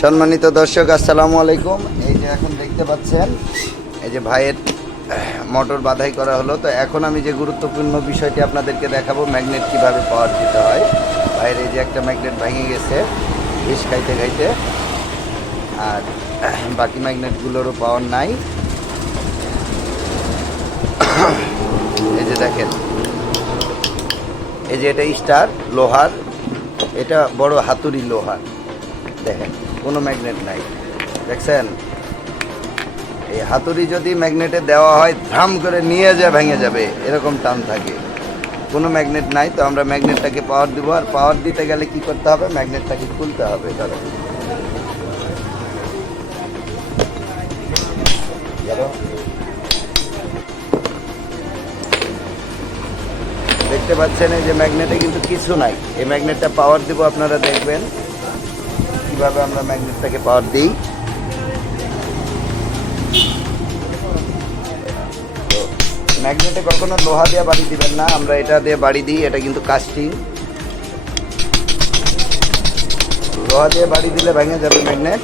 সম্মানিত দর্শক, আসসালামু আলাইকুম। এই যে এখন দেখতে পাচ্ছেন, এই যে ভাইয়ের মোটর বাধাই করা হলো। তো এখন আমি যে গুরুত্বপূর্ণ বিষয়টি আপনাদেরকে দেখাবো, ম্যাগনেট কিভাবে পাওয়ার দিতে হয়। ভাইয়ের এই যে একটা ম্যাগনেট ভেঙে গেছে বিষ খাইতে খাইতে, আর বাকি ম্যাগনেটগুলোরও পাওয়ার নাই। এই যে দেখেন, এই যে এটা স্টার লোহার, এটা বড় হাতুড়ি লোহার। দেখেন কোনো ম্যাগনেট নাই, দেখছেন? এই হাতুড়ি যদি ম্যাগনেটে দেওয়া হয়, ধাম করে নিয়ে যায় ভেঙে যাবে, এরকম টান থাকে। কোনো ম্যাগনেট নাই। তো আমরা ম্যাগনেটটাকে পাওয়ার দিব, আর পাওয়ার দিতে গেলে কি করতে হবে? ম্যাগনেটটাকে খুলতে হবে। ধরো দেখতে পাচ্ছেন, এই যে ম্যাগনেটে কিন্তু কিছু নাই। এই ম্যাগনেটটা পাওয়ার দিব, আপনারা দেখবেন কিভাবে আমরা ম্যাগনেটটাকে পাওয়ার দিই। ম্যাগনেটে কখনো লোহা দিয়ে বাড়ি দিবেন না, আমরা এটা দিয়ে বাড়ি দিই। এটা কিন্তু কাস্টিং, লোহা দিয়ে বাড়ি দিলে ভেঙে যাবে ম্যাগনেট।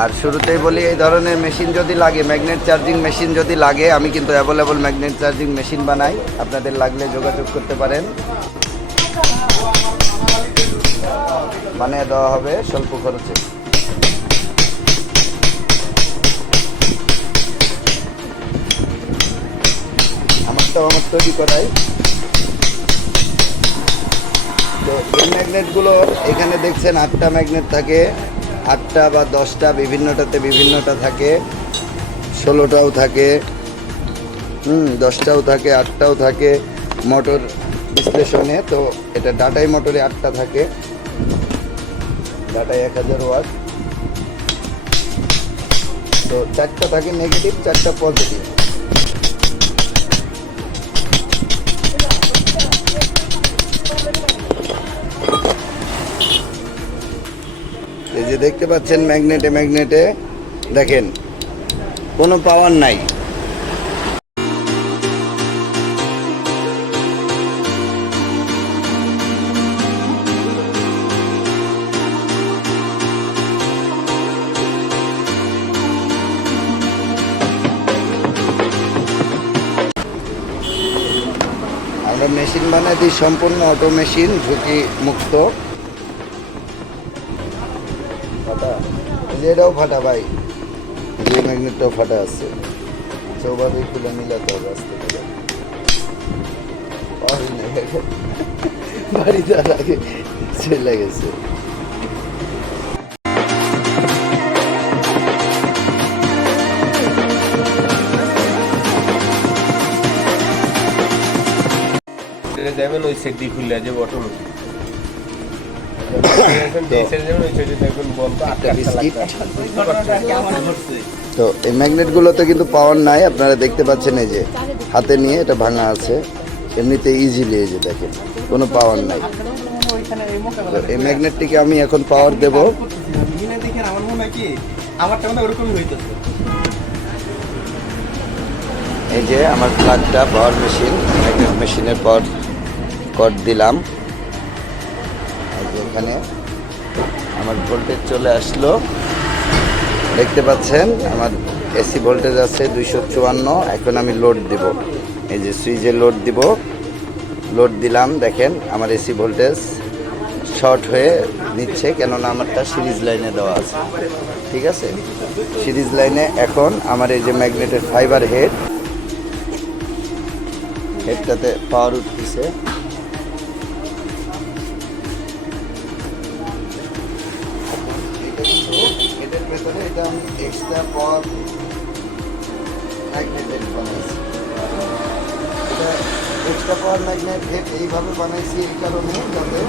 আর শুরুতেই বলি, এই ধরনের মেশিন যদি লাগে, ম্যাগনেট চার্জিং মেশিন যদি লাগে, আমি কিন্তু অ্যাভেলেবল ম্যাগনেট চার্জিং মেশিন বানাই। আপনাদের লাগলে যোগাযোগ করতে পারেন, বানিয়ে দেওয়া হবে স্বল্প খরচে। আমার তৈরি করাই। তো এই ম্যাগনেটগুলো এখানে দেখছেন 8টা ম্যাগনেট থাকে, 8টা বা 10টা, বিভিন্নটাতে বিভিন্নটা থাকে। 16টাও থাকে, 10টাও থাকে, 8টাও থাকে মোটর বিশ্লেষণে। তো এটা ডাটাই মোটরে 8টা থাকে, ডাটাই 1000 ওয়াট। তো 4টা থাকে নেগেটিভ, 4টা পজিটিভ। এই যে দেখতে পাচ্ছেন, ম্যাগনেটে দেখেন কোনো পাওয়ার নাই। আমরা মেশিন বানাই দিই সম্পূর্ণ অটো মেশিন, ঝুঁকি মুক্ত। ফাটা, এই যে এটাও ফাটা ভাই, যে ম্যাগনেটটাও ফাটা আছে। চৌভাবেই খুলে মিলাতে হবে আস্তে করে। বাড়ি যাওয়ার আগে চলে গেছে। যাবেন ওই সেট দিয়ে খুললে যে বটন তো এই ম্যাগনেটগুলোতে কিন্তু পাওয়ার নাই, আপনারা দেখতে পাচ্ছেন। এই যে হাতে নিয়ে এটা ভাঙা আছে, এমনিতে ইজিলি। এই যে দেখেন কোনো পাওয়ার নাই। তো এই ম্যাগনেটটিকে আমি এখন পাওয়ার দেব। এই যে আমার প্লাগটা, পাওয়ার মেশিন, ম্যাগনেট মেশিনের পাওয়ার কট দিলাম। এখানে আমার ভোল্টেজ চলে আসলো, দেখতে পাচ্ছেন। আমার এসি ভোল্টেজ আছে 254। এখন আমি লোড দিব, এই যে সুইচে লোড দিব। লোড দিলাম, দেখেন আমার এসি ভোল্টেজ শর্ট হয়ে নিচ্ছে, কেননা আমারটা সিরিজ লাইনে দেওয়া আছে। ঠিক আছে, সিরিজ লাইনে। এখন আমার এই যে ম্যাগনেটের ফাইবার হেডটাতে পাওয়ার উঠতেছে। এটার ভেতরে এটা আমি এক্সট্রা পাওয়ার ম্যাগনেট বানাইছি। এটা এক্সট্রা পাওয়ার ম্যাগনেট হেড এইভাবে বানাইছি এই কারণে, যাতে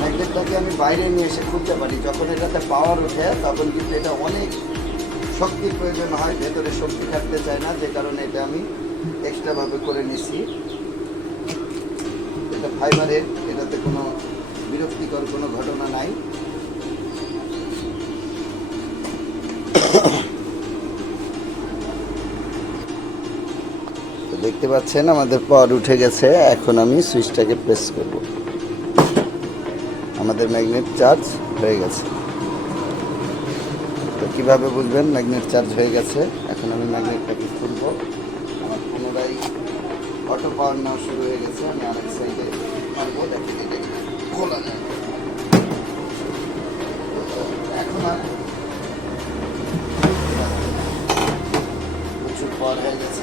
ম্যাগনেটটাকে আমি বাইরে নিয়ে এসে খুলতে পারি। যখন এটাতে পাওয়ার ওঠে তখন কিন্তু এটা অনেক শক্তির প্রয়োজন হয়, ভেতরে শক্তি থাকতে চায় না, যে কারণে এটা আমি এক্সট্রাভাবে করে নিছি। এটা ফাইবার হেড, এটাতে কোনো বিরক্তিকর কোনো ঘটনা নাই। তো দেখতে পাচ্ছেন আমাদের পাওয়ার উঠে গেছে। এখন আমি সুইচটাকে প্রেস করব। আমাদের ম্যাগনেট চার্জ হয়ে গেছে। তো কীভাবে বুঝবেন ম্যাগনেট চার্জ হয়ে গেছে? এখন আমি ম্যাগনেটটাকে খুলবো। আমার পুনরায় অটো পাওয়ার নেওয়া শুরু হয়ে গেছে। আমি আরেক সাইডে মারবো, দেখেন এটা খোলা যায়। এখন আর প্রচুর পাওয়ার হয়ে গেছে।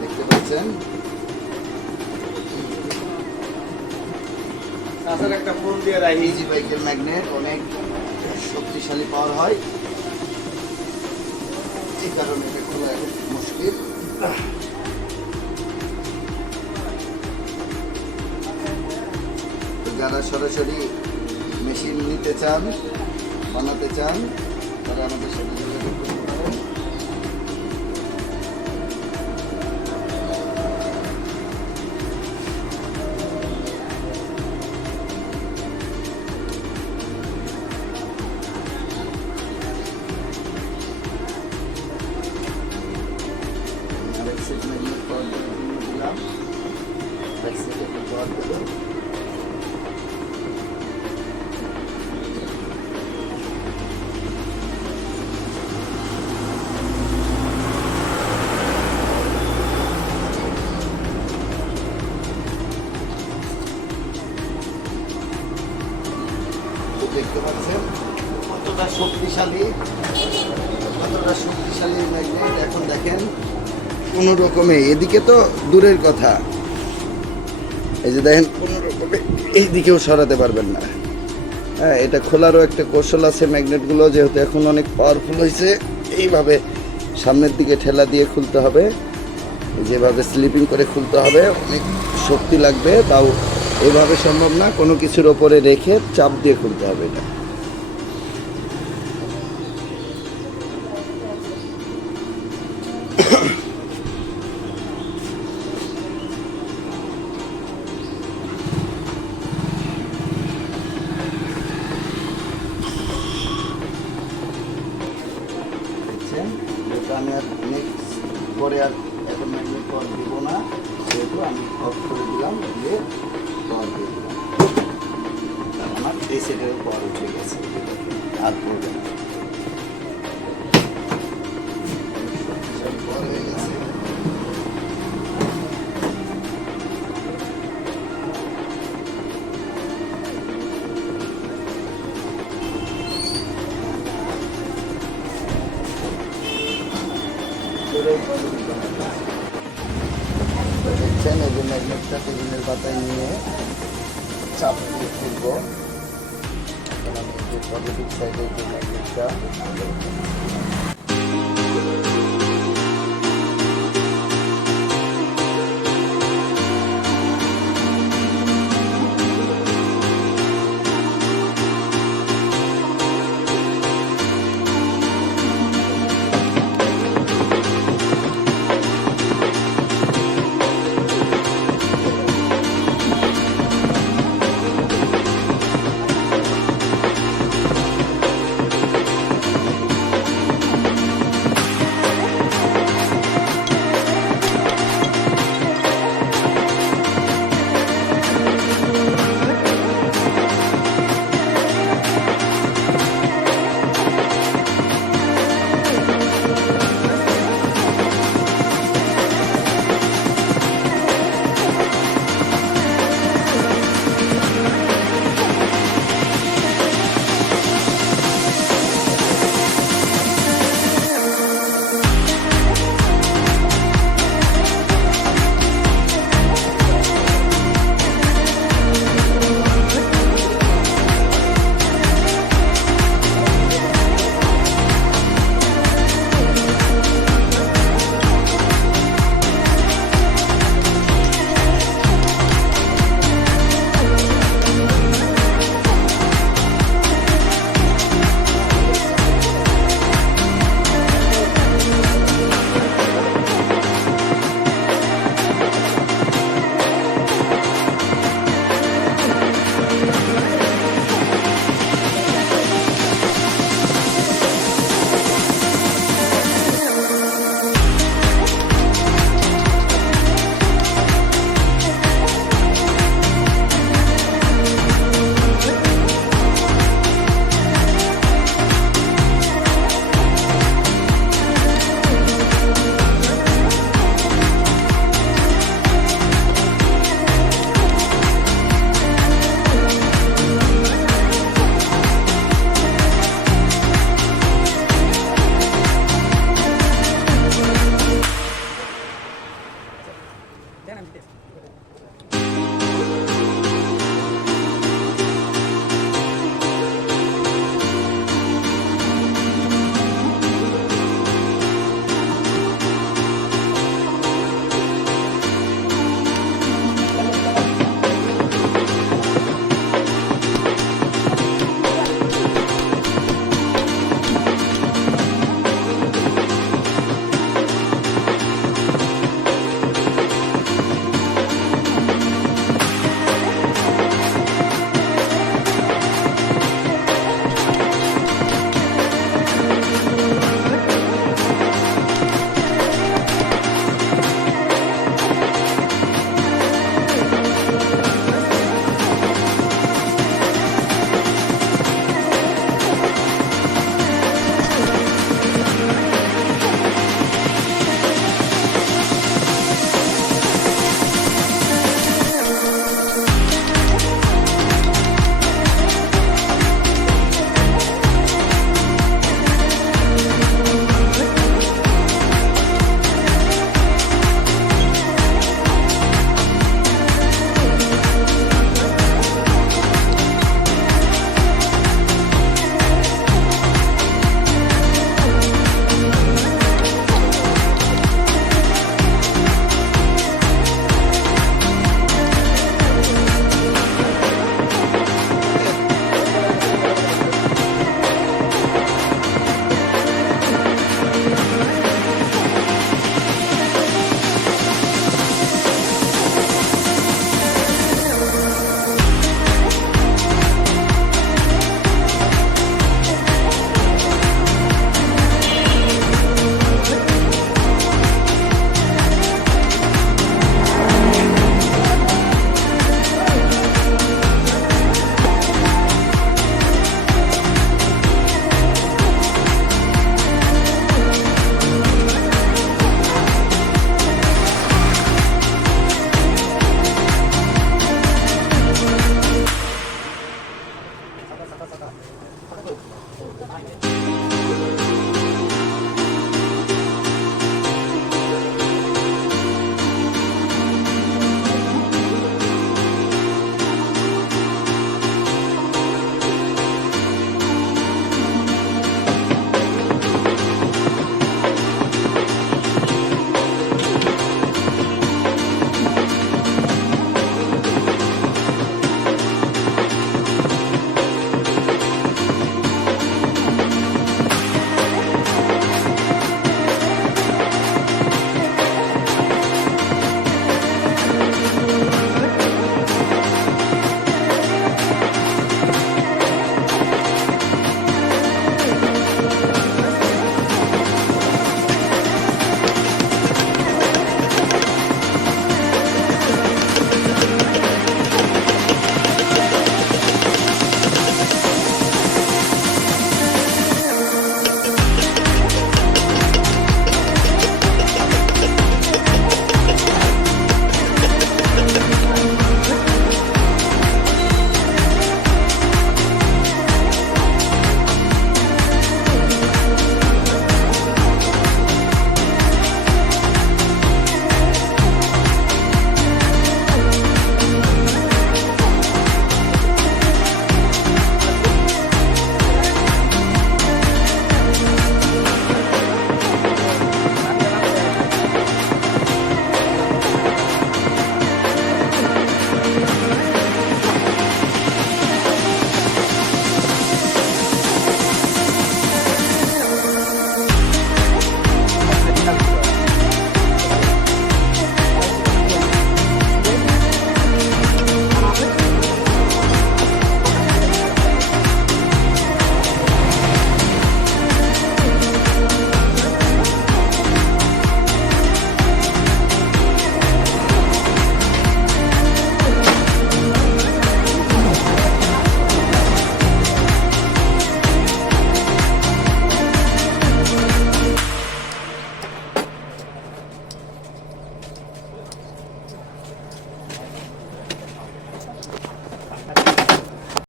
দেখতে পাচ্ছেন তাছাড়া একটা ফোন দিয়ে রাখি। ইজি বাইকের ম্যাগনেট অনেক শক্তিশালী পাওয়ার হয়, এই কারণে এটা খোলা এখন মুশকিল। তো যারা সরাসরি মেশিন নিতে চান, বানাতে চান, তারা আমাদের সাথে যোগাযোগ করতে পারেন। আরেক সেট ম্যাগনেট পাওয়ার দিলাম, আরেক সেট পাওয়ার দেবো। দেখতে পাচ্ছেন কতটা শক্তিশালী ম্যাগনেট। এখন দেখেন কোনো রকমে, এদিকে তো দূরের কথা, এই যে দেখেন কোনো রকমে এই দিকেও সরাতে পারবেন না। হ্যাঁ, এটা খোলারও একটা কৌশল আছে। ম্যাগনেটগুলো যেহেতু এখন অনেক পাওয়ারফুল হয়েছে, এইভাবে সামনের দিকে ঠেলা দিয়ে খুলতে হবে, যেভাবে স্লিপিং করে খুলতে হবে, অনেক শক্তি লাগবে। তাও এভাবে সম্ভব না, কোনো কিছুর ওপরে রেখে চাপ দিয়ে খুলতে হবে এটা। দেখছেন, যেটা আমি আর নেক্সট পরে আর এখন ম্যাগনেট পাওয়ার দিব না, সেহেতু আমি অফ করে দিলাম, দিয়ে পাওয়ার দিয়ে দিলাম। আমার এই সেটের পাওয়ার উঠে গেছে, আর পড়বে না। পাওয়ার হয়ে গেছে। দেখছেন, এই যে ম্যাগনেটটা টেবিলের পাতায় নিয়ে চাপ দিয়ে খুলব। এখন আমি যে পজিটিভ সাইডে যে ম্যাগনেটটা